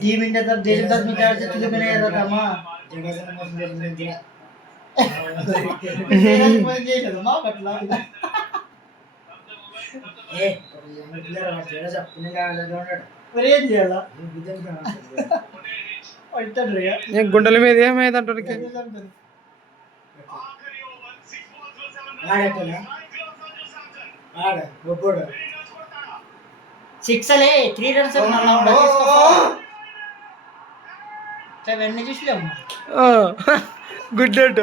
team India तर देशात मी काय तुला पण येतात अम्मा मा कटला ए प्लेयर जडेजा पुण्याला आला మరి ఏం చేయాలా గుండెల మీద ఏమైందంటే సిక్సలే 3 రన్స్ వెన్నీ చూసిలేము గుడ్ అట్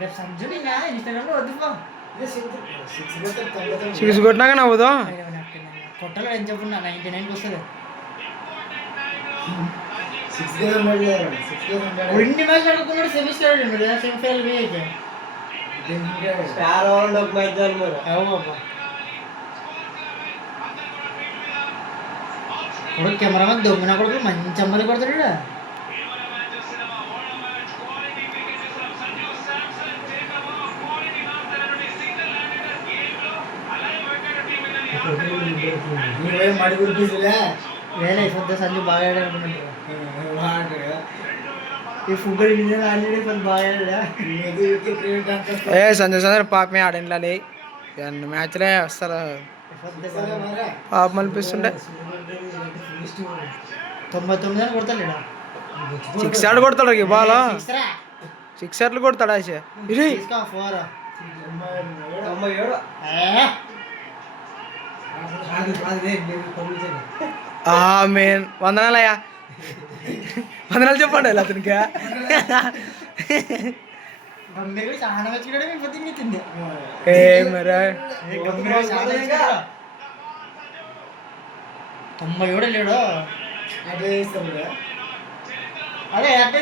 రేపు సంజునింగా ఇన్స్టాగ్రామ్లో వద్దుపో సిక్స్ కొట్టినాక నవ్వుదా కొట్టలో ఎంత చెప్పున్నా 99 వస్తుంది ఎన్ని మ్యాచ్ ఆడుకున్నాడు సెమీస్టర్ సెమీఫైనల్ పోయి ఇప్పుడు కెమెరామెన్ దొంగన కొడుకు మంచి అమ్మది కొడతాడు వేరే సొంత సంజు బాగా ఆడాలనుకున్నాడు ఈ ఫుట్బాల్ ఇండియన్ ఆల్రెడీ కొంచెం బాగా ఆడా సంజయ్ సందర్ పాప మే ఆడండి మ్యాచ్లే అసలు పాపం అనిపిస్తుండే 99 అని కొడతాడు సిక్స్ ఆడు కొడతాడు బాల్ సిక్స్ ఆటలు కొడతాడు ఆశ ఇది మెయిన్ వందనాలయ్యా వందనాలు చెప్పండి ఇలా అతనికి మరా 97 లేడు అదే అట్టే